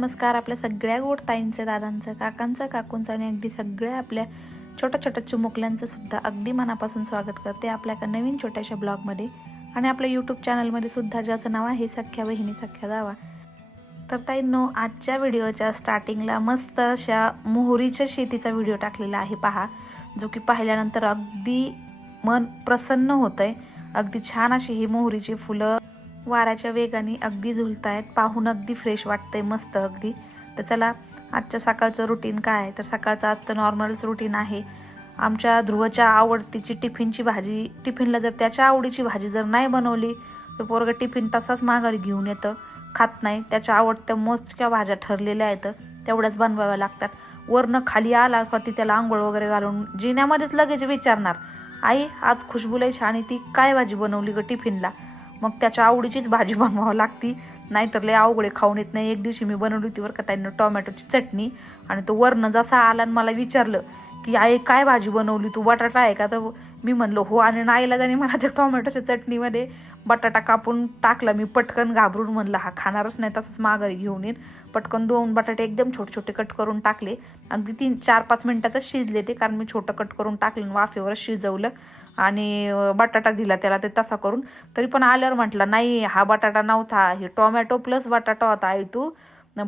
नमस्कार आपल्या सगळ्या गोडताईंचं दादांचं काकांचं काकूंचं आणि अगदी सगळ्या आपल्या छोट्या छोट्या चिमुकल्यांचं सुद्धा अगदी मनापासून स्वागत करते आपल्या एका नवीन छोट्याशा ब्लॉगमध्ये. आणि आपल्या यूट्यूब चॅनलमध्ये सुद्धा ज्याचं नाव आहे सख्या बहिणी सख्या दावा. तर ताईंनो आजच्या व्हिडिओच्या स्टार्टिंगला मस्त अशा मोहरीच्या शेतीचा व्हिडिओ टाकलेला आहे पहा जो की पाहिल्यानंतर अगदी मन प्रसन्न होतं आहे अगदी छान अशी ही मोहरीची फुलं वाऱ्याच्या वेगाने अगदी झुलतायत पाहून अगदी फ्रेश वाटतंय मस्त अगदी. तर चला आजच्या सकाळचं रुटीन काय आहे? तर सकाळचं आजचं नॉर्मलच रुटीन आहे. आमच्या ध्रुवच्या आवडतीची टिफिनची भाजी टिफिनला जर त्याच्या आवडीची भाजी जर नाही बनवली तर पोरगं टिफिन तसाच माघारी घेऊन येतं. खात नाही त्याच्या आवडत्या मोजक्या भाज्या ठरलेल्या आहेत तेवढ्याच बनवाव्या लागतात. वरनं खाली आला का ती त्याला आंघोळ वगैरे घालून जिन्यामध्येच लगेच विचारणार आई आज खुशबुलाई आणि ती काय भाजी बनवली ग टिफिनला? मग त्याच्या आवडीचीच भाजी बनवावं लागती. नाहीतर लय अवघडे खाऊन येत नाही. एक दिवशी मी बनवली होती बरं का त्यांनी टोमॅटोची चटणी आणि तो वरनं जसा आला आणि मला विचारलं की आई काय भाजी बनवली तू? बटाटा आहे का? तर मी म्हणलो हो आणि नाईला त्याने मला त्या टोमॅटोच्या चटणीमध्ये बटाटा कापून टाकला. मी पटकन घाबरून म्हणलं हा खाणारच नाही तसंच माघारी घेऊन येईन. पटकन दोन बटाटे एकदम छोटे छोटे कट करून टाकले. अगदी तीन चार पाच मिनटातच शिजले ते कारण मी छोटं कट करून टाकलं आणि वाफेवरच शिजवलं. आणि बटाटा दिला त्याला ते तसा करून. तरी पण आल्यावर म्हटलं नाही हा बटाटा नव्हता. हे टोमॅटो प्लस बटाटा होता आई तू.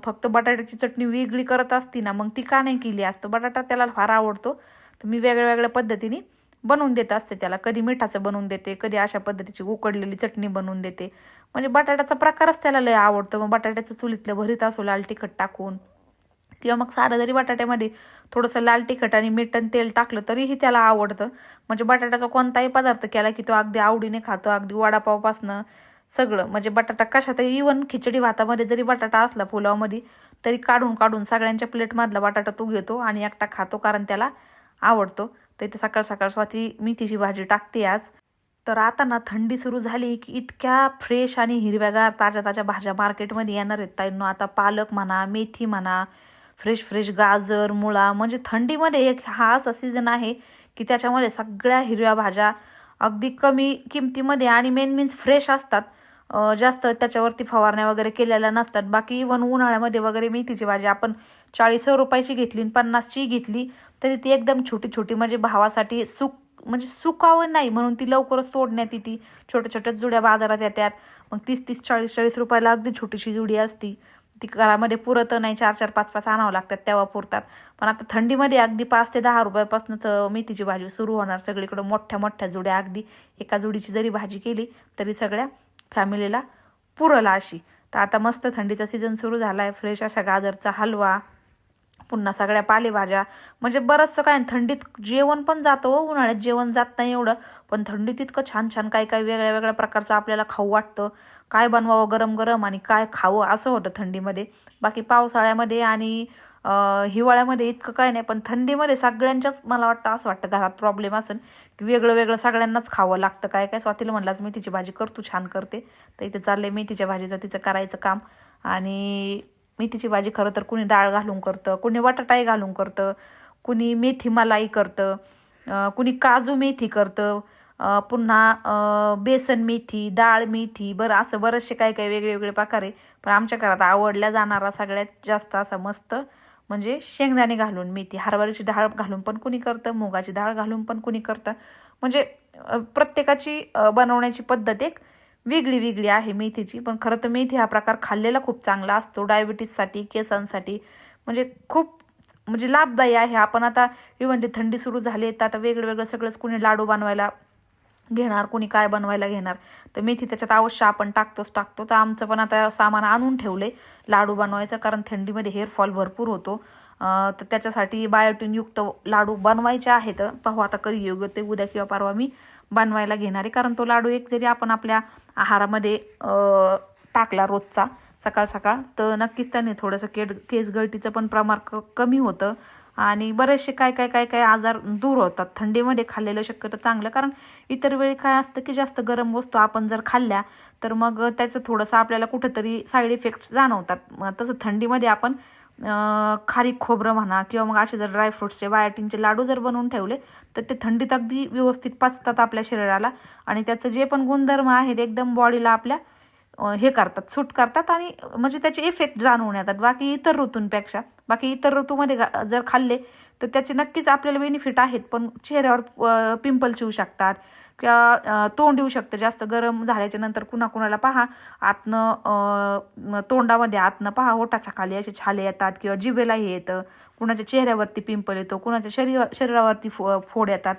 फक्त बटाट्याची चटणी वेगळी करत असती ना मग ती का नाही केली असतं बटाटा त्याला फार आवडतो. तर मी वेगळ्या वेगळ्या पद्धतीने बनवून देत असते त्याला. कधी मिठाचं बनवून देते कधी अशा पद्धतीची उकडलेली चटणी बनवून देते. म्हणजे बटाट्याचा प्रकारच त्याला लय आवडतो. मग बटाट्याचं चुलीतलं भरीत असो लाल तिखट टाकून किंवा मग सारं जरी बटाट्यामध्ये थोडंसं लाल तिखट आणि मीठ आणि तेल टाकलं तरीही त्याला आवडतं. म्हणजे बटाट्याचा कोणताही पदार्थ केला की तो अगदी आवडीने खातो अगदी वडापावपासनं सगळं. म्हणजे बटाटा कशातही इवन खिचडी भातामध्ये जरी बटाटा असला पुलावमध्ये तरी काढून काढून सगळ्यांच्या प्लेटमधला बटाटा तो घेतो आणि एकटा खातो कारण त्याला आवडतो. तर इथे सकाळ सकाळ स्वाती मेथीची भाजी टाकते आज. तर आता ना थंडी सुरू झाली की इतक्या फ्रेश आणि हिरव्यागार ताज्या ताज्या भाज्या मार्केटमध्ये येणार आहेत ताईंनो. आता पालक म्हणा मेथी म्हणा फ्रेश फ्रेश गाजर मुळा म्हणजे थंडीमध्ये एक हा असा सीझन आहे की त्याच्यामध्ये सगळ्या हिरव्या भाज्या अगदी कमी किमतीमध्ये आणि मेन मीन्स फ्रेश असतात. जास्त त्याच्यावरती फवारण्या वगैरे केलेल्या नसतात. बाकी इव्हन उन्हाळ्यामध्ये वगैरे मेथीची भाजी आपण चाळीस रुपयाची घेतली आणि पन्नासची घेतली तरी ती एकदम छोटी छोटी म्हणजे भावासाठी सुक म्हणजे सुकावं नाही म्हणून ती लवकरच तोडण्यात येते. छोट्या छोट्या जुड्या बाजारात येतात. मग तीस तीस चाळीस चाळीस रुपयाला अगदी छोटीशी जुडी असती. ती घरामध्ये पुरत नाही चार चार पाच पाच आणावं लागतात तेव्हा पुरतात. पण आता थंडीमध्ये अगदी पाच ते दहा रुपयापासून तर मेथीची भाजी सुरू होणार. सगळीकडं मोठ्या मोठ्या जुड्या अगदी एका जुडीची जरी भाजी केली तरी सगळ्या फॅमिलीला पुरला अशी. तर आता मस्त थंडीचा सीझन सुरू झाला आहे फ्रेश अशा गाजरचा हलवा पुन्हा सगळ्या पालेभाज्या. म्हणजे बरंचसं काय थंडीत जेवण पण जातं हो उन्हाळ्यात जेवण जात नाही एवढं. पण थंडीत इतकं छान छान काही काही वेगळ्या वेगळ्या प्रकारचं आपल्याला खाऊ वाटतं. काय बनवावं गरम गरम आणि काय खावं असं होतं थंडीमध्ये. बाकी पावसाळ्यामध्ये आणि हिवाळ्यामध्ये इतकं काय नाही पण थंडीमध्ये सगळ्यांच्याच मला वाटतं असं वाटतं घरात प्रॉब्लेम असेल की वेगळं वेगळं सगळ्यांनाच खावं लागतं. काय काय स्वातीला म्हणलाच मेथीची भाजी करतो छान करते. तर इथे चाललंय मेथीच्या भाजीचं तिचं करायचं काम. आणि मेथीची भाजी खरं तर कुणी डाळ घालून करतं कुणी बटाटाही घालून करतं कुणी मेथी मलाई करतं कुणी काजू मेथी करतं. पुन्हा बेसन मेथी डाळ मेथी बरं असं बरेचसे काही काही वेगळे वेगळे प्रकार आहे. पण आमच्या घरात आवडल्या जाणारा सगळ्यात जास्त असा मस्त म्हणजे शेंगदाणे घालून मेथी. हरभऱ्याची डाळ घालून पण कुणी करतं मुगाची डाळ घालून पण कुणी करतं. म्हणजे प्रत्येकाची बनवण्याची पद्धत एक वेगळी वेगळी आहे मेथीची. पण खरं तर मेथी हा प्रकार खाल्लेला खूप चांगला असतो. डायबिटीजसाठी केसांसाठी म्हणजे खूप म्हणजे लाभदायी आहे. आपण आता इव्हन थंडी सुरू झाली तर आता वेगळं वेगळं सगळंच कुणी लाडू बनवायला घेणार कोणी काय बनवायला घेणार. तर मेथी त्याच्यात अवश्य आपण टाकतोच टाकतो. तर आमचं पण आता सामान आणून ठेवले लाडू बनवायचं कारण थंडीमध्ये हेअरफॉल भरपूर होतो. तर त्याच्यासाठी बायोटीनयुक्त लाडू बनवायचे आहेत. पाहू आता कधी योग्य ते उद्या किंवा परवा मी बनवायला घेणार आहे. कारण तो लाडू एक जरी आपण आपल्या आहारामध्ये टाकला रोजचा सकाळ सकाळ तर नक्कीच त्याने थोडंसं केड केस गळतीचं पण प्रमाण क कमी होतं. आणि बरेचसे काय काय काय काय आजार दूर होतात. थंडीमध्ये खाल्लेलं शक्यतो चांगलं. कारण इतर वेळी काय असतं की जास्त गरम वस्तू आपण जर खाल्ल्या तर मग त्याचं थोडंसं आपल्याला कुठंतरी साईड इफेक्ट्स जाणवतात. मग तसं थंडीमध्ये आपण खारी खारीक खोबरं म्हणा किंवा मग असे जर ड्रायफ्रुट्सचे बायोटिनचे लाडू जर बनवून ठेवले तर ते थंडीत अगदी व्यवस्थित पचतात आपल्या शरीराला. आणि त्याचं जे पण गुणधर्म आहेत एकदम बॉडीला आपल्या हे करतात सूट करतात आणि म्हणजे त्याचे इफेक्ट जाणवून येतात. बाकी इतर ऋतूंपेक्षा बाकी इतर ऋतूमध्ये जर खाल्ले तर त्याचे नक्कीच आपल्याला बेनिफिट आहेत. पण चेहऱ्यावर पिंपल्स येऊ शकतात किंवा तोंड येऊ शकतं. जास्त गरम झाल्याच्यानंतर कुणा कुणाला पहा आतनं तोंडामध्ये आतनं पहा ओठाच्या खाली असे छाले येतात किंवा जिभेला हे येतं. कुणाच्या चेहऱ्यावरती पिंपल येतो कुणाच्या शरीर शरीरावरती फो फोड येतात.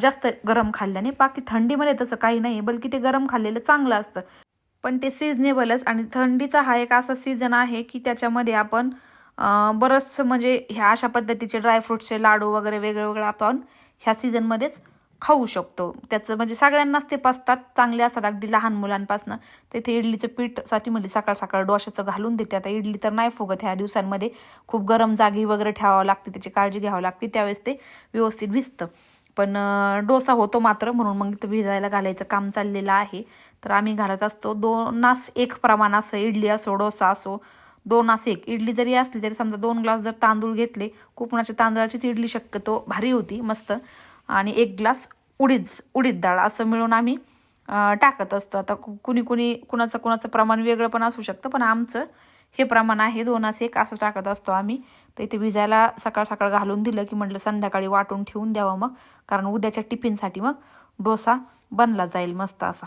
जास्त गरम खाल्ल्याने. बाकी थंडीमध्ये तसं काही नाही बल्कि ते गरम खाल्लेलं चांगलं असतं. पण ते सिजनेबलच आणि थंडीचा हा एक असा सीझन आहे की त्याच्यामध्ये आपण बरंचसं म्हणजे ह्या अशा पद्धतीचे ड्रायफ्रुट्सचे लाडू वगैरे वेगळे वेगळे आपण ह्या सीझनमध्येच खाऊ शकतो. त्याचं म्हणजे सगळ्यांनाच ते पसतात चांगले असतात. अगदी लहान मुलांपासनं तेथे इडलीचं पीठसाठी म्हणजे सकाळ सकाळ डोशाचं घालून देते. आता इडली तर नाही फुगत ह्या दिवसांमध्ये. खूप गरम जागी वगैरे ठेवावं लागते त्याची काळजी घ्यावी लागते. त्यावेळेस ते व्यवस्थित भिजतं. पण डोसा होतो मात्र म्हणून मग इथं भिजायला घालायचं. काम चाललेलं आहे. तर आम्ही घालत असतो. दोनास एक प्रमाण असं इडली असो डोसा असो दोन दोनास एक. इडली जरी असली तरी समजा दोन ग्लास जर तांदूळ घेतले कोकणाच्या तांदळाचीच इडली शक्यतो भारी होती मस्त. आणि एक ग्लास उडीद उडीद डाळ असं मिळून आम्ही टाकत असतो. आता कु- कुणी कुणी कुणाचं कुणाचं प्रमाण वेगळं पण असू शकतं पण आमचं हे प्रमाण आहे दोनास एक असं टाकत असतो आम्ही. तर इथे भिजायला सकाळ सकाळ घालून दिलं की म्हटलं संध्याकाळी वाटून ठेवून द्यावं मग. कारण उद्याच्या टिफिनसाठी मग डोसा बनला जाईल मस्त असा.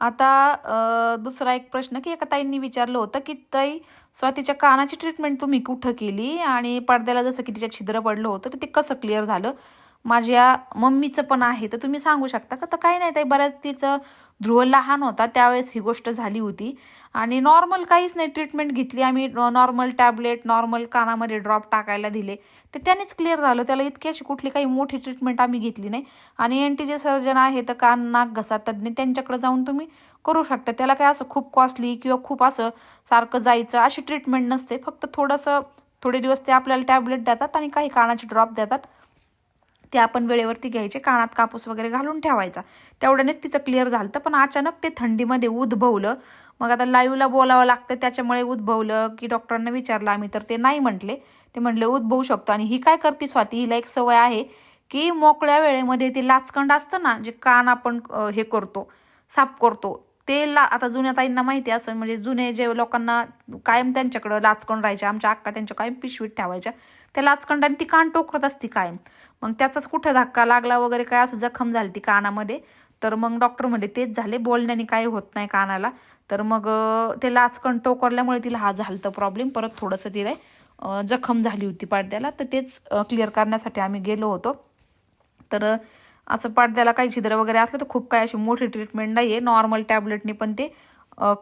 आता दुसरा एक प्रश्न की एका ताईंनी विचारलं होतं की ताई स्वातीच्या कानाची ट्रीटमेंट तुम्ही कुठं केली? आणि पडद्याला जसं की तिच्या छिद्र पडलं होतं तर ते कसं क्लिअर झालं? माझ्या मम्मीचं पण आहे तर तुम्ही सांगू शकता का? तर काही नाही ताई बऱ्याच तिचं ध्रुव लहान होता त्यावेळेस ही गोष्ट झाली होती. आणि नॉर्मल काहीच नाही ट्रीटमेंट घेतली. आम्ही नॉर्मल टॅबलेट नॉर्मल कानामध्ये ड्रॉप टाकायला दिले. तर त्यानेच क्लिअर झालं. त्याला इतकी अशी कुठली काही मोठी ट्रीटमेंट आम्ही घेतली नाही. आणि एन टी जे सर्जन आहे तर कान नाक घसा तज्ज्ञ त्यांच्याकडे जाऊन तुम्ही करू शकता. त्याला काय असं खूप कॉस्टली किंवा खूप असं सारखं जायचं अशी ट्रीटमेंट नसते. फक्त थोडंसं थोडे दिवस ते आपल्याला टॅबलेट देतात आणि काही कानाचे ड्रॉप देतात. ते आपण वेळेवरती घ्यायचे कानात कापूस वगैरे घालून ठेवायचा. तेवढ्यानेच तिचं क्लिअर झालं होतं. पण अचानक ते थंडीमध्ये उद्भवलं. मग आता लाईव्हला बोलावं लागतं त्याच्यामुळे उद्भवलं की डॉक्टरांना विचारलं आम्ही तर ते नाही म्हटले. ते म्हटले उद्भवू शकतो. आणि ही काय करते स्वाती? हिला एक सवय आहे की मोकळ्या वेळेमध्ये ते लाचकंड असतं ना जे कान आपण हे करतो साफ करतो ते ला आता जुन्या ताईंना माहिती असं म्हणजे जुने जे लोकांना कायम त्यांच्याकडं लाचकंड राहायच्या आमच्या अक्का त्यांच्या कायम पिशवीत ठेवायच्या. त्या लाचखंडाने ती कान टोकरत असती कायम. मग त्याचाच कुठं धक्का लागला वगैरे काय असं जखम झाली ती कानामध्ये. तर मग डॉक्टर म्हणले तेच झाले बोलण्याने काही होत नाही कानाला. तर मग ते लाचकण टोकरल्यामुळे तिला हा झालतं प्रॉब्लेम परत थोडंसं तिला जखम झाली होती पाडद्याला. तर तेच क्लिअर करण्यासाठी आम्ही गेलो होतो. तर असं पाडद्याला काही छिद्र वगैरे असलं तर खूप काय अशी मोठी ट्रीटमेंट नाही आहे नॉर्मल टॅबलेटने पण ते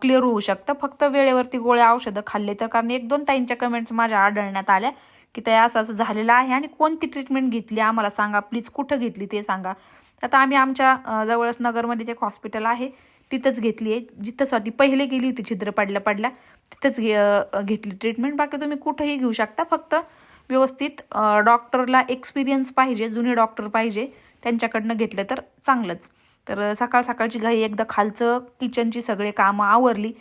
क्लिअर होऊ शकतं. फक्त वेळेवरती गोळ्या औषधं खाल्ले तर. कारण एक दोन ताईंच्या कमेंट्स माझ्या आढळण्यात आल्या. की ते असं असं झालेलं आहे आणि कोणती ट्रीटमेंट घेतली आम्हाला सांगा प्लीज कुठं घेतली ते सांगा. आता आम्ही आमच्या जवळच नगरमध्येच एक हॉस्पिटल आहे तिथंच घेतली आहे. जिथं स्वाती पहिले गेली होती छिद्र पडल्या पडल्या तिथंच घे घेतली ट्रीटमेंट बाकी तुम्ही कुठंही घेऊ शकता. फक्त व्यवस्थित डॉक्टरला एक्सपिरियन्स पाहिजे जुने डॉक्टर पाहिजे त्यांच्याकडनं घेतलं तर चांगलंच. तर सकाळ सकाळची घाई एकदा खालचं किचनची सगळे कामं आवरली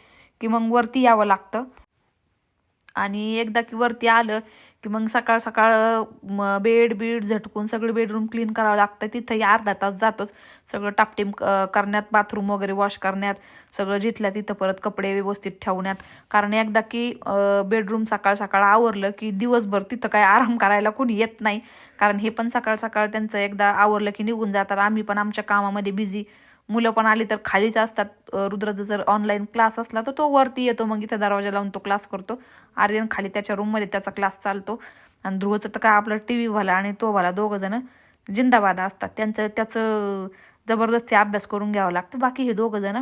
की मग वरती यावं लागतं. आणि एकदा की वरती आलं की मग सकाळ सकाळ बेड बीड झटकून सगळं बेडरूम क्लीन करावं लागतं तिथंही अर्धा तास जातोच. सगळं टापटीम करण्यात बाथरूम वगैरे वॉश करण्यात सगळं जिथल्या तिथं परत कपडे व्यवस्थित ठेवण्यात. कारण एकदा की बेडरूम सकाळ सकाळ आवरलं की दिवसभर तिथं काय आराम करायला कोणी येत नाही. कारण हे पण सकाळ सकाळ त्यांचं एकदा आवरलं की निघून जातात. आम्ही पण आमच्या कामामध्ये बिझी मुलं पण आली तर खालीच असतात. अं, रुद्राचा जर ऑनलाईन क्लास असला तर तो वरती येतो. मग इथं दरवाजा लावून तो क्लास करतो. आर्यन खाली त्याच्या रूममध्ये त्याचा क्लास चालतो. आणि ध्रुवचं तर काय आपलं टी व्ही भला आणि तो वाला दोघं जण जिंदाबाद असतात. त्यांचं त्याचं जबरदस्ती अभ्यास करून घ्यावं लागतं. बाकी हे दोघं जण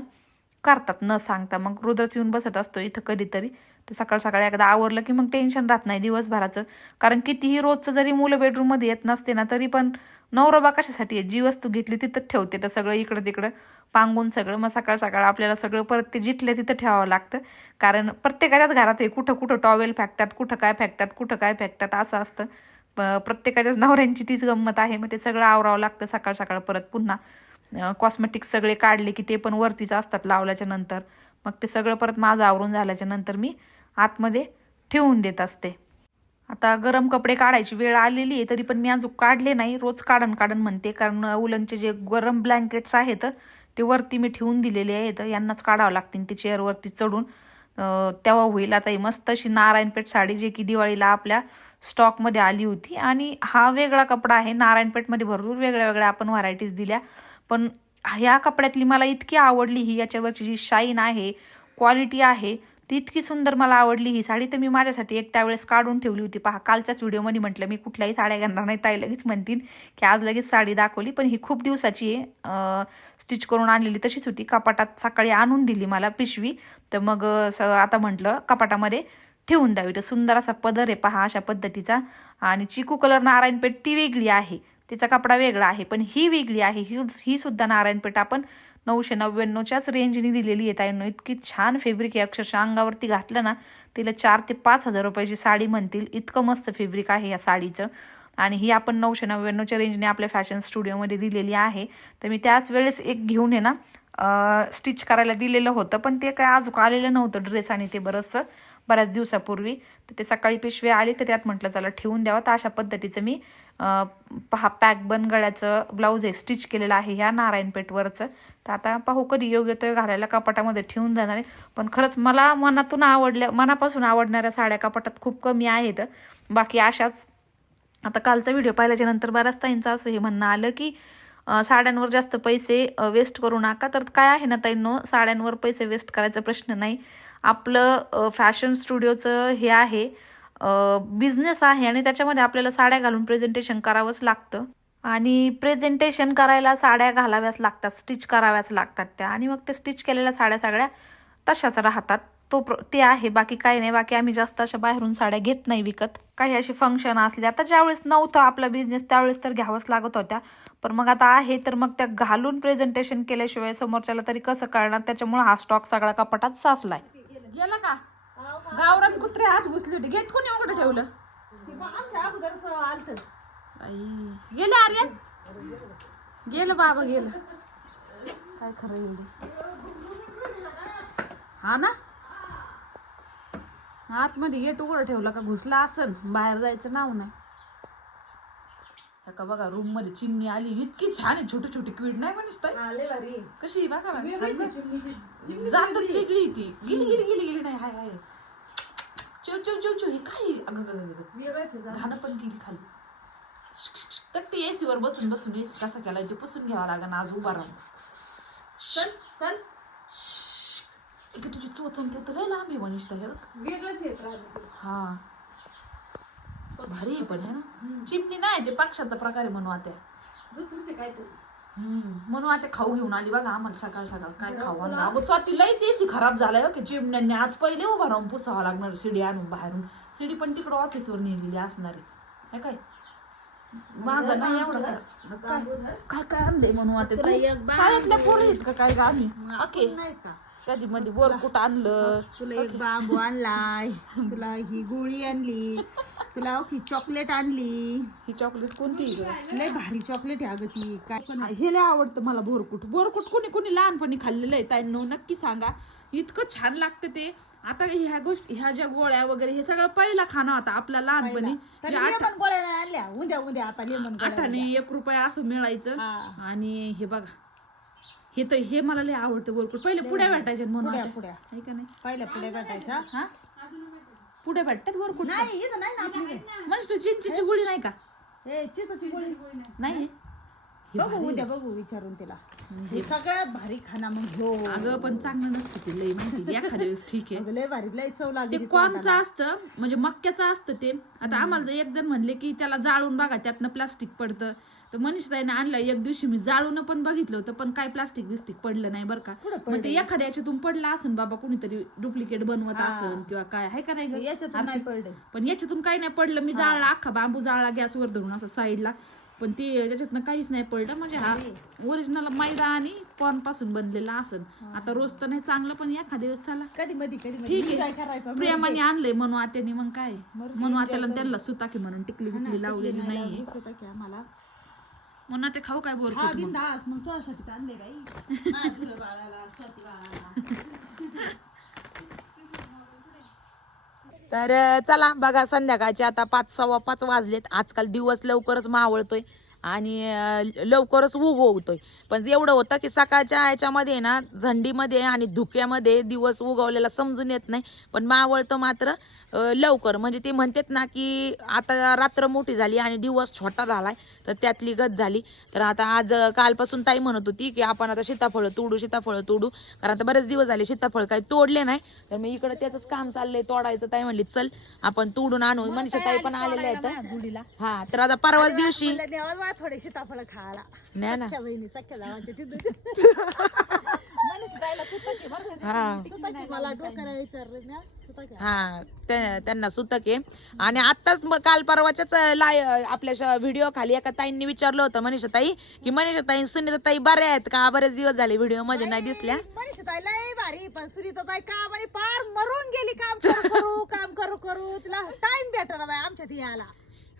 करतात न सांगता. मग रुद्रच येऊन बसत असतो इथं कधीतरी. तर सकाळ सकाळी एकदा आवरलं की मग टेन्शन राहत नाही दिवसभराचं. कारण कितीही रोजचं जरी मुलं बेडरूममध्ये येत नसते ना तरी पण नवरोबा कशासाठी आहे. जी वस्तू घेतली तिथं ठेवते. तर सगळं इकडं तिकडं पांगून सगळं मग सकाळ सकाळ आपल्याला सगळं परत ते जिथलं तिथं ठेवावं लागतं. कारण प्रत्येकाच्याच घरात आहे कुठं कुठं टॉवेल फेकतात कुठं काय फेकतात कुठं काय फेकतात असं असतं. प- प्रत्येकाच्याच नवऱ्यांची तीच गंमत आहे. मग ते सगळं आवरावं लागतं सकाळ सकाळ परत पुन्हा. कॉस्मेटिक्स सगळे काढले की ते पण वरतीच असतात लावल्याच्या नंतर. मग ते सगळं परत माझं आवरून झाल्याच्यानंतर मी आतमध्ये ठेवून देत असते. आता गरम कपडे काढायची वेळ आलेली आहे तरी पण मी अजून काढले नाही. रोज काढण काढण म्हणते कारण उलनचे जे गरम ब्लँकेट्स आहेत ते वरती मी ठेवून दिलेले आहेत. यांनाच काढावं लागतील ते चेअरवरती चढून. तेव्हा होईल. आता ही मस्त अशी नारायणपेठ साडी जे की दिवाळीला आपल्या स्टॉकमध्ये आली होती. आणि हा वेगळा कपडा आहे. नारायणपेठमध्ये भरपूर वेगळ्या वेगळ्या आपण व्हरायटीज दिल्या. पण ह्या कपड्यातली मला इतकी आवडली ही याच्यावरची जी शाईन आहे क्वालिटी आहे ती इतकी सुंदर मला आवडली ही साडी तर मी माझ्यासाठी एक त्यावेळेस काढून ठेवली होती. पहा कालच्याच व्हिडिओमध्ये म्हटलं मी कुठल्याही साड्या घेणार नाही ताई लगेच म्हणतील की आज लगेच साडी दाखवली. पण ही खूप दिवसाची आहे. स्टिच करून आणलेली तशीच होती. कपाटात सकाळी आणून दिली मला पिशवी. तर मग स- आता म्हटलं कपाटामध्ये ठेवून द्यावी. तर सुंदर असा पदर आहे पहा अशा पद्धतीचा. आणि चिकू कलर नारायणपेठ ती वेगळी आहे. तिचा कपडा वेगळा आहे पण ही वेगळी आहे. ही ही सुद्धा नारायणपेठ आपण नऊशे नव्याण्णवच्याच रेंजनी दिलेली आहे ताईंनो. इतकी छान फेब्रिक आहे. अक्षरशः अंगावरती घातलं ना तिला चार ते पाच हजार रुपयाची साडी म्हणतील. इतकं मस्त फेब्रिक आहे या साडीचं. आणि ही आपण नऊशे नव्याण्णवच्या रेंजने आपल्या फॅशन स्टुडिओमध्ये दिलेली आहे. तर मी त्याच वेळेस एक घेऊन आहे ना स्टिच करायला दिलेलं होतं. पण ते काय अजून आलेलं नव्हतं ड्रेस आणि ते बरंचसं. बऱ्याच दिवसापूर्वी तर ते सकाळी पिशवी आली तर त्यात म्हटलं चला ठेवून द्यावं. तर अशा पद्धतीचं मी पहा पॅक बन गळ्याचं ब्लाऊज आहे स्टिच केलेलं आहे ह्या नारायणपेठवरचं. तर आता पाहू कधी योग्य तो घालायला कपाटामध्ये ठेवून जाणार आहे. पण खरंच मला मनातून आवडल्या मनापासून आवडणाऱ्या साड्या कपाटात खूप कमी आहेत. बाकी अशाच आता कालचा व्हिडिओ पाहिल्याच्या नंतर बऱ्याच ताईंचं असं हे म्हणणं आलं की साड्यांवर जास्त पैसे वेस्ट करू नका. तर काय आहे ना ताईंनो साड्यांवर पैसे वेस्ट करायचा प्रश्न नाही. आपलं फॅशन स्टुडिओचं हे आहे. बिझनेस आहे आणि त्याच्यामध्ये आपल्याला साड्या घालून प्रेझेंटेशन करावंच लागतं. आणि प्रेझेंटेशन करायला साड्या घालाव्याच लागतात स्टिच कराव्याच लागतात त्या. आणि मग ते स्टिच केलेल्या साड्या सगळ्या तशाच राहतात. तो प्र ते आहे. बाकी काही नाही. बाकी आम्ही जास्त अशा बाहेरून साड्या घेत नाही विकत. काही अशी फंक्शन असले. आता ज्यावेळेस नव्हतं आपला बिझनेस त्यावेळेस तर घ्यावंच लागत होत्या. पण मग आता आहे तर मग त्या घालून प्रेझेंटेशन केल्याशिवाय समोरच्याला तरी कसं कळणार? त्याच्यामुळे हा स्टॉक सगळा कपाटात साचलाय. गेलं का? गावरान कुत्रे हात घुसले होते. गेट कोणी उघडं ठेवलं? आमच्या अगोदरच आलत. आई. गेलं आर्यन? गेलं बाबा गेलं. काय खरं येईल हा ना? आतमध्ये गेट उघडं ठेवलं का? घुसला असन. बाहेर जायचं नाव नाही. का बघा रूममध्ये चिमणी आली इतकी छान आहे छोटी छोटी क्वीड नाही म्हणत कशी बघा ना. जातच वेगळी ती. गेली गेली गेली गेली नाही हाय हाय. चव चव चव चव हे काय अगं. घाणं पण गेली खाली. तर ते एसी वर बसून बसून एसी कसा केला ते पुसून घ्यावा लागेल आज उभा राहून चल. चल तुझी चोचन ते तर लांब आहे मनीष हे. आहे भारी आहे पण है ना? चिमणी नाही ते पक्षाचा प्रकार आहे म्हणू आता दुसरीच आहे काहीतरी म्हणून आता खाऊ घेऊन आली बघा आम्हाला सकाळ सकाळ काय खाऊ आणलं अगं स्वाती लईच एसी खराब झालाय हो की चिमण्यांनी आज पहिले उभा राहून पुसावं लागणार शिडी आणून बाहेरून. शिडी पण तिकडं ऑफिसवर नेलेली असणार आहे. हे काय? माझं नाही एवढं काय? आता अगोदर काय काय आणलंय म्हणून आता तुला एक तू बाळ शाळेतल्या पोरं आहेत का काय गाणी ओके. आपण नाही का? कधी मध्ये बोरकुट आणलं. तुला एक बांबू आणलाय. तुला ही गोळी आणली. तुला ही चॉकलेट आणली. ही चॉकलेट कोणती गं? लय भारी चॉकलेट आहे अगं ती. काय पण हे लय आवडतं मला बोरकुट. बोरकुट कोणी कोणी लहानपणी खाल्लेलं आहे ताईंनो नक्की सांगा. इतकं छान लागतं ते. आता ह्या गोष्टी ह्या ज्या गोळ्या वगैरे हे सगळं पहिला खाणं होता आपल्या लहानपणी. जे आठ आणल्या. उद्या उद्या आता लेमन गोळ्या आठाने एक रुपया असं मिळायचं. हा. आणि हे बघा हे तर हे मला लय आवडतं बोरकुट पहिले पुड्या भेटायच्या म्हणून. पुड्या आता. पुड्या का नाही? पहिल्या पुढे भेटायच्या हा? पुढे भेटतात बोरकुट नाही इथं नाही ना आपली म्हणजे तू चिंचेची गोळी नाही का? चिचाची गोळी. नाही? हे बघू उद्या. बघू विचारून तिला हे हे सगळ्यात भारी खाना मग हो अगं पण चांगलं नसतं ते लय माहिती एखाद्या वेळेस ठीक आहे. लय भारी लय चव लागली ते कॉर्नचं असतं म्हणजे मक्याचं असतं ते. आता आम्हाला जर एक जण म्हणले की त्याला जाळून बघा त्यातनं प्लास्टिक पडतं. तर मनीषताईने आणलं एक दिवशी मी जाळून पण बघितलं होतं पण काय प्लास्टिक बिस्टिक पडलं नाही बरं का. मग ते एखाद्या याच्यातून पडलं असन बाबा कुणीतरी डुप्लिकेट बनवत. असन किंवा काय आहे का नाही पण याच्यातून काही नाही पडलं मी जाळला अख्खा बांबू जाळला गॅसवर धरून असं साईडला पण ते त्याच्यातनं काहीच नाही पडलं. म्हणजे हा ओरिजिनल मैदा आणि कॉर्नपासून बनलेला असन आता रोज तर नाही चांगलं पण एखाद्या वेळेस चला. कधी मधी कधी ठीक आहे. प्रेमाने आणलंय म्हणू आत्याने मग काय? बरं, म्हणू enjoy आत्याला. त्यांना सुताकी म्हणून टिकली बिकली लावलेली नाहीये. आम्हाला म्हणून आता खाऊ काय बोर बिंदास. मग तुझ्यासाठी आणले बाई. बाळाला. तर चला बघा संध्याकाळचे आता पाच सव्वा पाच वाजलेत. आजकाल दिवस लवकरच मावळतोय. आणि लवकरच उगवतोय पण एवढं होतं की सकाळच्या ह्याच्यामध्ये ना थंडीमध्ये आणि धुक्यामध्ये दिवस उगवलेला समजून येत नाही. पण मावळतो मात्र लवकर. म्हणजे ते म्हणतात ना की आता रात्र मोठी झाली आणि दिवस छोटा झालाय तर त्यातली गत झाली. तर आता आज कालपासून ताई म्हणत होती की आपण आता सीताफळं तोडू सीताफळं तोडू. कारण आता बरेच दिवस झाले सीताफळ काही तोडले नाही. तर मी इकडे त्याच काम चाललंय तोडायचं. ताई म्हणली चल आपण तोडून आणू. मनीषा ताई पण आलेल्या आहेत हा. तर आता परवाच दिवशी बा थोडे सीताफळ खायला. नाही ना. सख्या बहिणी सख्या जावांच्या तिथं. हा. सुताकी मला डोक्याला विचारलं म्या सुताकी. हा त्या- त्यांना सुतक. आहे आणि आताच काल परवाच्याच लाय आपल्या व्हिडिओ खाली एका ताईंनी विचारलं होतं मनीषा ताई की मनीषा ताई सुनीता ताई बऱ्या आहेत का? बरेच दिवस झाले व्हिडिओमध्ये नाही दिसल्या. मनीषा ताई लय भारी पण सुनीता ताई काम आणि पार मरून गेली. काम करू करू काम करू करू. तिला टाइम भेटला बाय आमच्यात यायला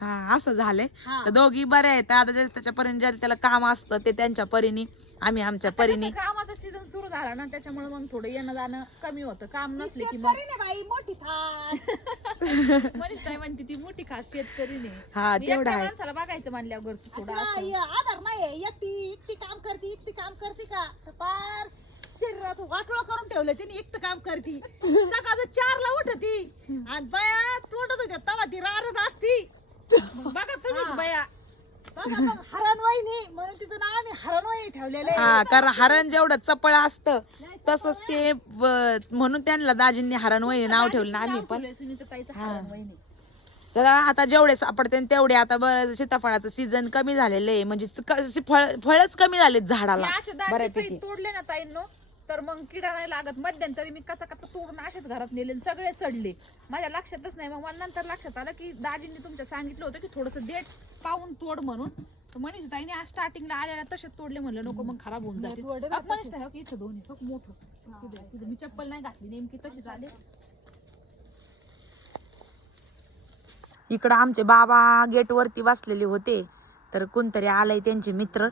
हा असं झालंय. हा. तर दोघी बऱ्या आहेत. आता जे त्याच्या परीने ज्याला त्याला काम असतं ते त्यांच्या परीने आम्ही आमच्या परीने. कामाचा सीझन सुरू झाला ना त्याच्यामुळे मग थोडं येणं जाणं कमी होतं. काम नसले की मग शेतकरी नाही बाई मोठी मनीष ताई म्हणते ती मोठी खास शेतकरी नाही हा मी तेवढा एकट्या आहे. माणसाला बघायचं म्हणल्यावर घरचं थोडं तुला असं हे आधार नाही एकटी एकटी काम करते एकटी काम करते का? तर पार शरीरात वाटोळ करून ठेवलं तिने एकटं काम करते. सकाळचं चारला उठती. आणि बाया तोडत होत्या तवा ती रारत असती. बघा तुम्हीच बया. बघा मग हरणवाईनी म्हणून तिचं नाव आम्ही हरणवाई ठेवलेलं आहे. हा कारण हरण जेवढं चपळ असतं तसंच ते ब- म्हणून त्यांना दाजींनी हरण वहिनी नाव ठेवलं ना आम्ही पण. तर आता जेवढे सापडते तेवढे आता बरं सीताफळाचं सीझन कमी झालेलं आहे. म्हणजे क- फळ फळच कमी झालेत झाडाला. असे बऱ्यापैकी. तोडले ना ताईंनो. तर मग किडा नाही लागत मध्यंतरी मी कचा कचा तोडून असेच घरात नेले आणि सगळे सडले. माझ्या लक्षातच नाही. मग मला नंतर लक्षात आलं की दाजींनी तुमच्या सांगितलं होतं की थोडस देठ पाहून तोड म्हणून. तर मनीष ताईने आज स्टार्टिंगला आल्याला तसेच तोडले म्हणलं नको मग खराब होऊन जाते मनीष ताई हो की इथं दोन आहे, हो. मोठं. मी चप्पल नाही घातली नेमकी तशीच आले. इकडं आमचे बाबा गेटवरती बसलेले होते. तर कोणतरी आलंय त्यांचे मित्र.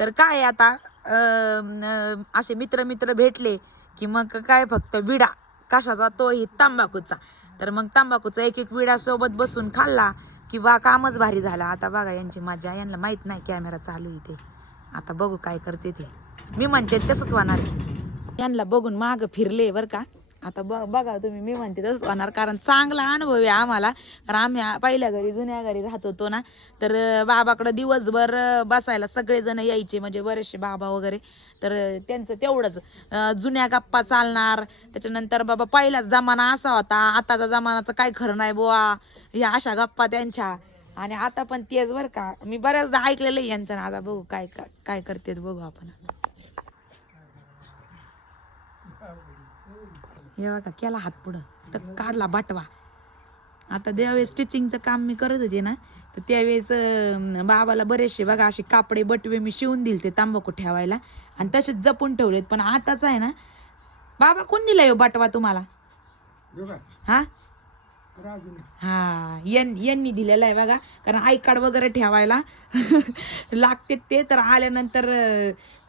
तर काय आता? असे मित्र मित्र भेटले की मग काय फक्त विडा. कशाचा? तो ही तंबाखूचा. तर मग तंबाखूचा एक एक विडा सोबत बसून खाल्ला की बा कामच भारी झाला. आता बघा यांची मजा यांना माहीत नाही कॅमेरा चालू इथे आता बघू काय करते ते. मी म्हणते तसंच होणार. यांना बघून माग फिरले बरं का. आता ब बघा तुम्ही मी म्हणते तसंच होणार कारण चांगला अनुभव आहे आम्हाला. कारण आम्ही पहिल्या घरी जुन्या घरी राहत होतो ना तर बाबाकडं दिवसभर बसायला सगळेजण यायचे म्हणजे बरेचसे बाबा वगैरे. तर त्यांचं तेवढंच. जुन्या गप्पा चालणार त्याच्यानंतर बाबा पहिलाच जमाना असा होता आताचा जमानाचं काय खरं नाही बुवा. या अशा गप्पा त्यांच्या. आणि आता पण तेच बरं का मी बऱ्याचदा ऐकलेलं आहे यांचं ना आता बघू काय काय- काय करते बघू आपण. हे बघा केला हात पुढं. तर काढला बाटवा. आता त्यावेळेस स्टिचिंगचं काम मी करत होते ना तर त्यावेळेस बाबाला बरेचसे बघा असे कापडे बटवे मी शिवून दिले ते तांबाखू ठेवायला. आणि तसेच जपून ठेवलेत. पण आताच आहे ना बाबा कोण दिला यो बटवा तुम्हाला? हा? हा यांनी दिलेला आहे बघा. कारण आय कार्ड वगैरे ठेवायला लागते ते. तर आल्यानंतर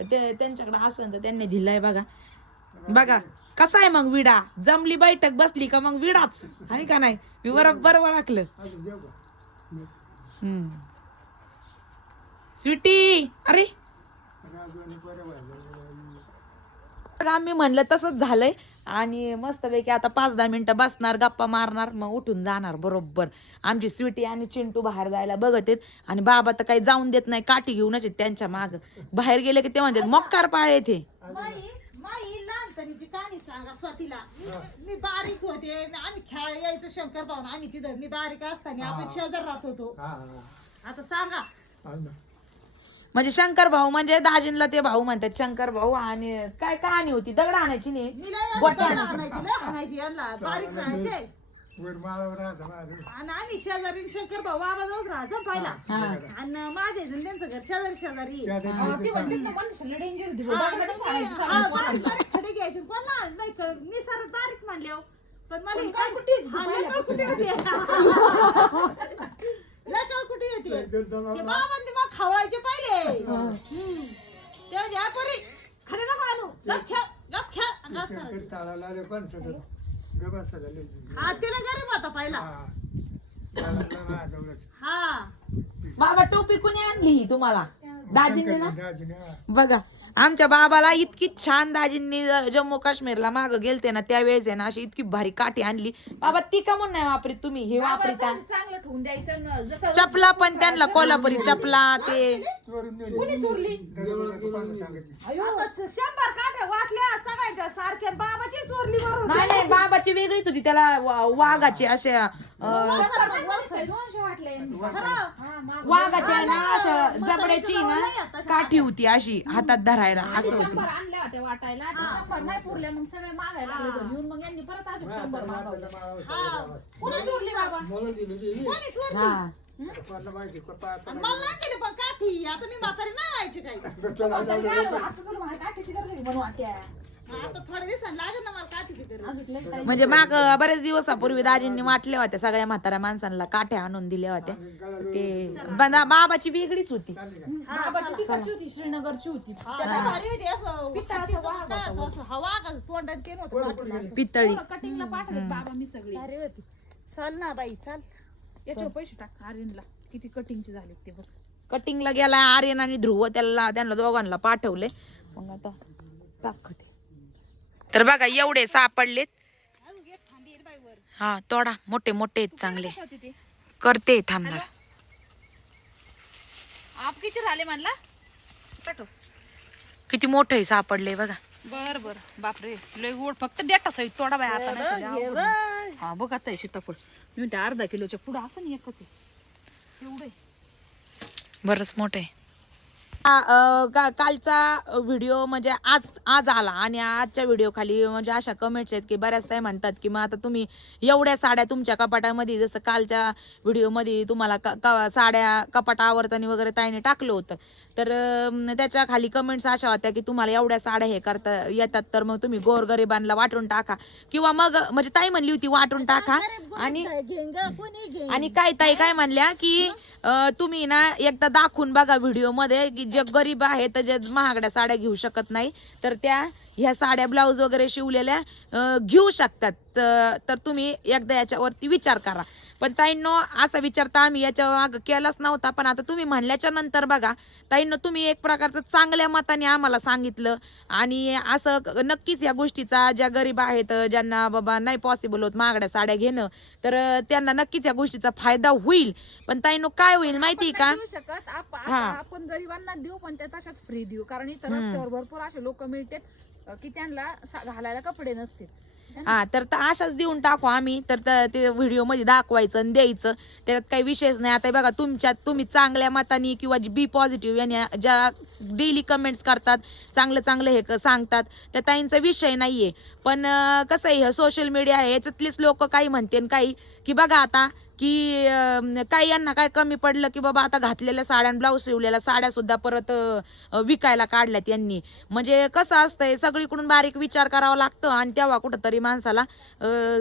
ते त्यांच्याकडे असेल तर त्यांनी दिलाय बघा. बघा कसा आहे मग विडा? जमली बैठक बसली का मग विडाच? आहे का नाही? मी बरोबर ओळखलं. हम्म. स्वीटी अरे. आम्ही म्हणलं तसंच झालंय. आणि मस्तपैकी आता पाच दहा मिनिटं बसणार गप्पा मारणार मग उठून जाणार बरोबर. आमची स्वीटी आणि चिंटू बाहेर जायला बघत आहेत. आणि बाबा तर काही जाऊन देत नाही काठी घेऊनच आहेत त्यांच्या माग. बाहेर गेले की ते म्हणतात मक्कार पाळे ते माई माई लहानपणीची कहाणी सांगा स्वातीला. मी- बारीक होते. आम्ही खेळायला यायचो शंकर भाऊन. आम्ही तिथं मी बारीक असताना आपण शेजार राहत होतो. आता सांगा. म्हणजे शंकर भाऊ म्हणजे दाजींला ते भाऊ म्हणतात. शंकर भाऊ आणि काय कहाणी होती? दगड आणायची नाही मी लय गोट्या. आणायची. लय आणायची यांना. बारीक राहायचे वर माळावर राहता माझं. आणि आम्ही शेजारी शंकर भाऊ बाबा जवळ राहायचो पहिला. आणि माझे जण त्यांचं घर शेजारी शेजारी. शेजारी ते म्हणतात ना मनुष्याला डेंजर दिलं. हा, दगडाने सांगायची हा, बारीक बारीक खडे घ्यायचे. पण ना नाही कळत मी सारं बारीक म्हणले हो. पण मला हे काय कुठे कुठे होते? लय कुठे येते सायकल चालवा. ते बाबांनी मग खावळायचे पहिले. हम्म. तेव्हा घ्या पोरी खडे नको आणू. गप खेळ गप खेळ. आणि असं करायचं. चालायला आले कोण सगळं गबासा झाले हा तिला गरीब होता पहिला. हा. हा बाबा टोपी कोणी आणली तुम्हाला? दाजींनी ना? दाजीने हा. बघा. आमच्या बाबाला इतकी छान दाजींनी जम्मू काश्मीरला माग गेलते ना त्यावेळेस आहे ना अशी इतकी भारी काठी आणली. बाबा ती का म्हणून नाही वापरीत तुम्ही? हे वापरीता चांगलं ठेवून द्यायचं न जसं चपला पण त्यांना कोल्हापुरी चपला ते. चोरून नेली. दरवाजाचं पाणी सांगायची. आता शंभर काठ्या वाटल्या सगळ्यांच्या सारख्या बाबाची चोरली बरोबर नाही नाही बाबाची वेगळीच होती. त्याला वा- वाघाची अशा अं, दोनशे वाटले वाघाची आहे ना अशा जबड्याची ना काठी होती अशी हातात धरायला असं होती. शंभर आणल्या होत्या वाटायला ते शंभर नाही पुरल्या मग सगळे मागायला लागले घरी येऊन मग यांनी परत अजून शंभर मागवले. कुणी चोरली बाबा? कोणी चोरली? हा. कोणाला माहिती को- पा- आणि मला नाही दिली पण काठी आता मी म्हातारी नाही व्हायची काही. आता मला गरज आहे बनवू आता थोड्या दिवसांनी लागेल ना मला काठीची गरज. अजून लय time. म्हणजे माग बरेच दिवसापूर्वी दाजींनी वाटल्या होत्या सगळ्या म्हाताऱ्या माणसांना काठ्या आणून दिल्या होत्या. ते बंदा- बाबाची वेगळीच होती. बाबाची तिकडची होती श्रीनगरची होती. त्याला भारी होती असं काठीचं काय असं- असं हवा का तोंडात ते नव्हतं काठीला? असं. पितळी. कटिंगला पाठवले बाबा मी सगळी. भारी होती. चाल ना बाई चाल. याच्यावर पैसे टाक आर्यनला. किती कटिंगचे झाले ते बघ. कटिंगला गेला आर्यन आणि ध्रुव त्याला त्यांना दोघांना पाठवले. मग आता टाकते तर बघा एवढे सापडलेत. हा तोडा. मोठे मोठे आहेत चांगले. करते थांबणार. आप किती झाले म्हणला? किती मोठे सापडले बघा. बर बर. बापरे. लय गोड. फक्त डेटा सहित तोडा बाय आता नाही आहे. हा बघ. आता हे सीताफळ. मी म्हणते अर्धा किलोच्या पुढं असं नाही एकच आहे. एवढे बरंच मोठे कालचा व्हिडिओ म्हणजे आज आज आला आणि आजच्या व्हिडिओ खाली म्हणजे अशा कमेंट्स आहेत की बऱ्याच काही म्हणतात की मग आता तुम्ही एवढ्या साड्या तुमच्या कपाटामध्ये जसं कालच्या व्हिडिओमध्ये तुम्हाला क- साड्या कपाट आवर्तनी वगैरे ताईने टाकलं होतं. तर त्याच्याखाली कमेंट्स अशा होत्या की तुम्हाला एवढ्या साड्या हे करता येतात तर मग तुम्ही गोरगरिबांना वाटून टाका. किंवा मग म्हणजे ताई म्हणली होती वाटून टाका. आणि आणि काय ताई काय म्हणल्या की तुम्ही ना एकदा दाखवून बघा व्हिडिओमध्ये की जे गरीब आहेत जे महागड्या साड्या घेऊ शकत नाही तर त्या ह्या साड्या ब्लाऊज वगैरे शिवलेल्या घेऊ शकतात. तर तुम्ही एकदा याच्यावरती विचार करा. पण ताईंनो असा विचार तर आम्ही याच्या मागं केलाच नव्हता पण आता तुम्ही म्हणल्याच्या नंतर बघा ताईंनो तुम्ही एक प्रकारचं चांगल्या मताने आम्हाला सांगितलं. आणि असं नक्कीच या गोष्टीचा ज्या गरीब आहेत ज्यांना बाबा नाही पॉसिबल होत महागड्या साड्या घेणं तर त्यांना नक्कीच या गोष्टीचा फायदा होईल. पण ताईंनो काय होईल माहिती का? शकत. आपण गरिबांना देऊ पण त्या तशाच फ्री देऊ. कारण रस्त्यावर भरपूर असे लोक मिळतात की त्यांना घालायला कपडे नसतील हा तर अशाच देऊन टाकू आम्ही. तर ते व्हिडिओमध्ये दाखवायचं आणि द्यायचं. त्याच्यात काही विशेष नाही. आता बघा तुमच्यात तुम्ही चांगल्या मताने किंवा बी पॉझिटिव्ह याने ज्या डेली कमेंट्स करतात चांगलं चांगलं हे क- सांगतात तर ताईंचा विषय नाहीये. पण कसं आहे सोशल मीडिया आहे याच्यातलीच लोक काही म्हणते आणि काही. की बघा आता की काही यांना काय कमी पडलं की बाबा आता घातलेल्या साड्या ब्लाऊज शिवलेल्या साड्या सुद्धा परत विकायला काढल्यात यांनी. म्हणजे कसं असतंय सगळीकडून बारीक विचार करावा लागतो आणि तेव्हा कुठंतरी माणसाला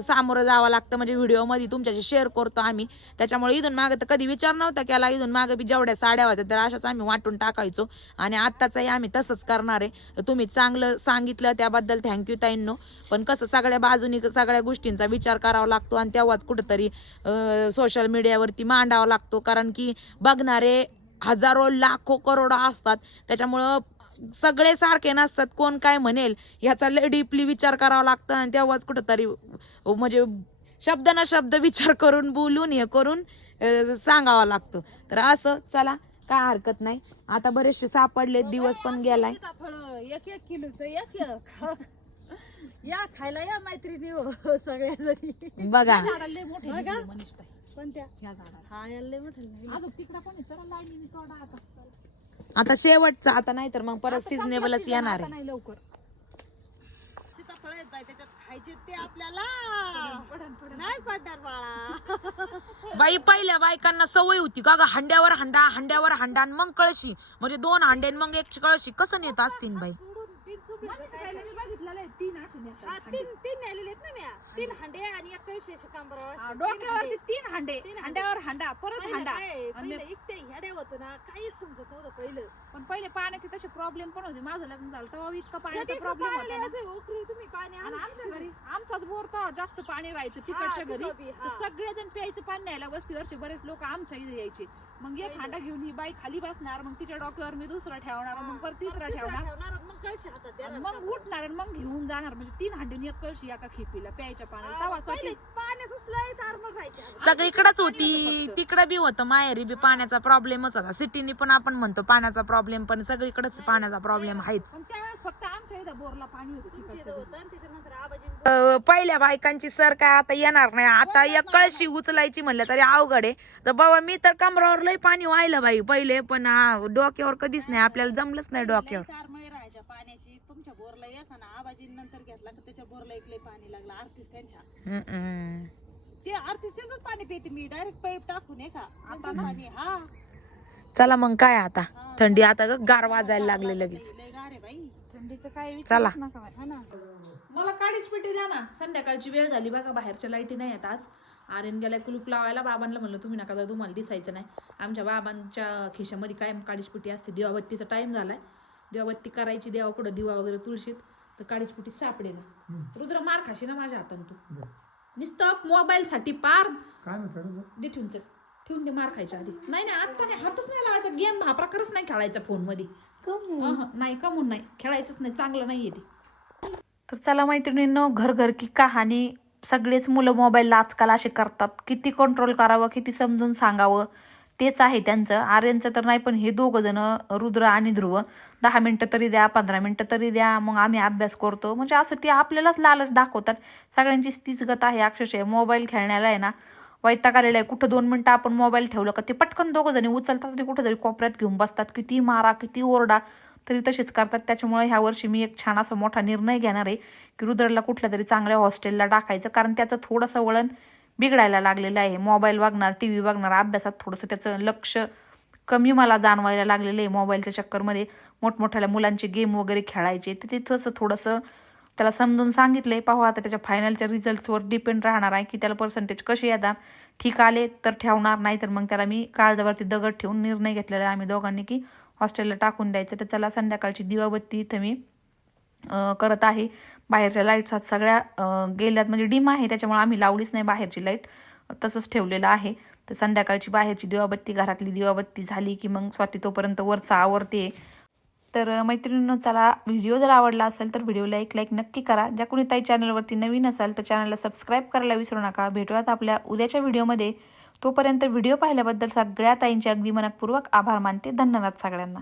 सामोरं जावं लागतं. म्हणजे व्हिडिओमध्ये तुमच्याशी शेअर करतो आम्ही. त्याच्यामुळे इथून मागं तर कधी विचार नव्हता केला. इथून मागं बी जेवढ्या साड्या होत्या तर अशाच आम्ही वाटून टाकायचो. आणि आत्ताचाही आम्ही तसंच करणार आहे. तुम्ही चांगलं सांगितलं त्याबद्दल थँक्यू ताईंनो. पण कसं सगळ्या बाजूनी सगळ्या गोष्टींचा विचार करावा लागतो आणि तेव्हाच कुठंतरी सोशल मीडियावरती मांडावा लागतो. कारण की बघणारे हजारो लाखो करोडो असतात. त्याच्यामुळं सगळे सारखे नसतात. कोण काय म्हणेल ह्याचा लय डीपली विचार करावा लागतो आणि तेव्हाच कुठंतरी म्हणजे शब्द न शब्द विचार करून बोलून हे करून सांगावा लागतो. तर असं चला काय हरकत नाही. आता बरेचसे सापडले दिवस पण गेलाय. एक एक किलोच एक एक. या खायला या मैत्रिणी हो सगळ्या जणी. बघा. झाडाला लय मोठे बघा. निघाले मनीष ताई. कोणत्या? ह्या झाडाला. हा याला लय मोठं नाही. अजून तिकडे पण आहे? चला लाईनीने तोडा आता. आता शेवटचा आता नाही तर मग परत सिजनेबलच येणार आता आहे. नाही लवकर. सीताफळ येत आहे त्याच्यात खायचे ते आपल्याला. नाही पडणार बाळा. बाई पहिल्या बायकांना सवय होती का ग हांड्यावर हांडा हांड्यावर हांडा आणि मग कळशी. म्हणजे दोन हांडे आणि मग एक कळशी. कसं नेत असतील बाई सोडून तीन सुबे मनीष ताईला मी बघितलेलं आहे तीन असे नेतात हा. तीन तीन ना म्या. तीन हांडे आणि एक विशेष डोक्यावरती तीन हांडे. तीन हांडे. हांड्यावर हांडा परत हांडा. आणि पहिले मी- इकते ह्याड्या होतं ना काहीच समजत नव्हतं पहिलं. पण पहिले पाण्याचे तसे प्रॉब्लेम पण होते. माझं लग्न झालं तेव्हा इतका पाण्याचा प्रॉब्लेम पाणी होता ना. यायचं, उकरी तुम्ही पाणी आणि आमच्या घरी आमचाच बोर तर जास्त पाणी राहायचं तिकडच्या घरी. सगळेजण प्यायचं पाणी न्यायला वस्तीवरचे बरेच लोक आमच्या इथे यायचे. मग एक हांडा घेऊन ही बाई खाली बसणार मग तिच्या डोक्यावर मी दुसरा ठेवणार मग परत तिसरा ठेवणार. मग कळशी हातात आणि मग उठणार आणि मग घेऊन जाणार म्हणजे तीन हांडे एक कळशी एका खेपीला प्यायच्या पाण्याला तवासाठी पाण्यातच लय तारमळ राहायचे सगळीकडेच होती तिकडं बी होतं माहेरी बी पाण्याचा प्रॉब्लेमच होता. सिटीनी पण आपण म्हणतो पाण्याचा प्रॉब्लेम पण सगळीकडेच पाण्याचा प्रॉब्लेम आहेच. पण त्यावेळेस अं, पहिल्या बायकांची सर काय आता येणार नाही. आता एक कळशी उचलायची म्हणलं तरी अवघड आहे. तर बाबा मी तर कमरावर लय पाणी व्हायला बाई पहिले पण हा, डोक्यावर कधीच नाही. आपल्याला जमलंच नाही डोक्यावर. तारमळे राहायच्या पाण्याची. तुमच्या बोरला एक आणि आबाजी नंतर घेतला का त्याच्या बोरला एक लय पाणी लागलं. आरतीस त्यांच्या. हम्म. ते आरतीस त्याच पाणी पिते. मी डायरेक्ट पाईप टाकून आहे का? त्यांचं पाणी. हा. चला मग काय आता? थंडी आता ग गार वाजायला लागले लगेच. लय गार आहे बाई. थंडीचं काय चला. हा मला काडीच पेटी द्या ना. संध्याकाळची वेळ झाली बघा बाहेरच्या लाईटी नाही आहेत आज. आर्यन गेलाय कुलूप लावायला बाबांना म्हणलं तुम्ही नका जाऊ तुम्हाला दिसायचं नाही. आमच्या बाबांच्या खिशामध्ये कायम काडीच पेटी असते. दिवाबत्तीचा टाइम झालाय. दिवाबत्ती करायची देवाकडं दिवा वगैरे तुळशीत तर काडीच पेटी सापडे ना. रुद्र मार खाशी ना माझ्या हातानं तू. नुसतं मोबाईल साठी पार. काय दे ठेवून चल. ठेवून दे मार खायच्या आधी. नाही नाही आता नाही. हातच नाही लावायचा. गेम हा प्रकारच नाही खेळायचा फोनमध्ये अहं, नाही कमून नाही. खेळायचंच नाही चांगलं नाहीये ते. तर चला मैत्रिणींनो घर घर की कहाणी सगळेच मुलं मोबाईलला आजकाल असे करतात. किती कंट्रोल करावं किती समजून सांगावं तेच आहे त्यांचं. आर्यनचं तर नाही पण हे दोघं जण रुद्र आणि ध्रुव दहा मिनटं तरी द्या पंधरा मिनटं तरी द्या मग आम्ही अभ्यास करतो. म्हणजे असं ते आपल्यालाच लालच दाखवतात. सगळ्यांची तीच गत आहे अक्षरशः. मोबाईल खेळण्याला आहे ना वैताग आलेला आहे. कुठं दोन मिनटं आपण मोबाईल ठेवलं का ते पटकन दोघं जणी उचलतात आणि कुठं तरी कोपऱ्यात घेऊन बसतात. किती मारा किती ओरडा. तरी तसेच करतात. त्याच्यामुळे ह्या वर्षी मी एक छान असा मोठा निर्णय घेणार आहे की रुद्रला कुठल्या तरी चांगल्या हॉस्टेलला टाकायचं. कारण त्याचं थोडंसं वळण बिघडायला लागलेलं आहे. मोबाईल बघणार टी व्ही बघणार अभ्यासात थोडंसं त्याचं लक्ष कमी मला जाणवायला लागलेलं आहे मोबाईलच्या चक्करमध्ये. मोठमोठ्या मुलांचे गेम वगैरे खेळायचे. तर तिथंच थोडंसं त्याला समजून सांगितलंय पाहू आता त्याच्या फायनलच्या रिझल्ट्सवर डिपेंड राहणार आहे की त्याला पर्सेंटेज कसे येतात. ठीक आले तर ठेवणार नाही तर मग त्याला मी काळजावरती दगड ठेवून निर्णय घेतलेला आहे आम्ही दोघांनी की हॉस्टेलला टाकून द्यायचं. तर त्याला संध्याकाळची दिवाबत्ती इथं मी करत आहे. बाहेरच्या लाईट्स आज सगळ्या गेल्यात. म्हणजे डिम आहे त्याच्यामुळे आम्ही लावलीच नाही बाहेरची लाइट तसंच ठेवलेलं आहे. तर संध्याकाळची बाहेरची दिवाबत्ती घरातली दिवाबत्ती झाली की मग स्वाती तोपर्यंत वरचा आवरते तर मैत्रिणींनो चला व्हिडिओ जर आवडला असेल तर व्हिडिओला एक लाईक नक्की करा. ज्या कोणी ताई चॅनलवरती नवीन असाल तर चॅनलला सबस्क्राईब करायला विसरू नका. भेटूयात आपल्या उद्याच्या व्हिडिओमध्ये. तोपर्यंत व्हिडिओ पाहिल्याबद्दल सगळ्या ताईंचे अगदी मनपूर्वक आभार मानते. धन्यवाद सगळ्यांना.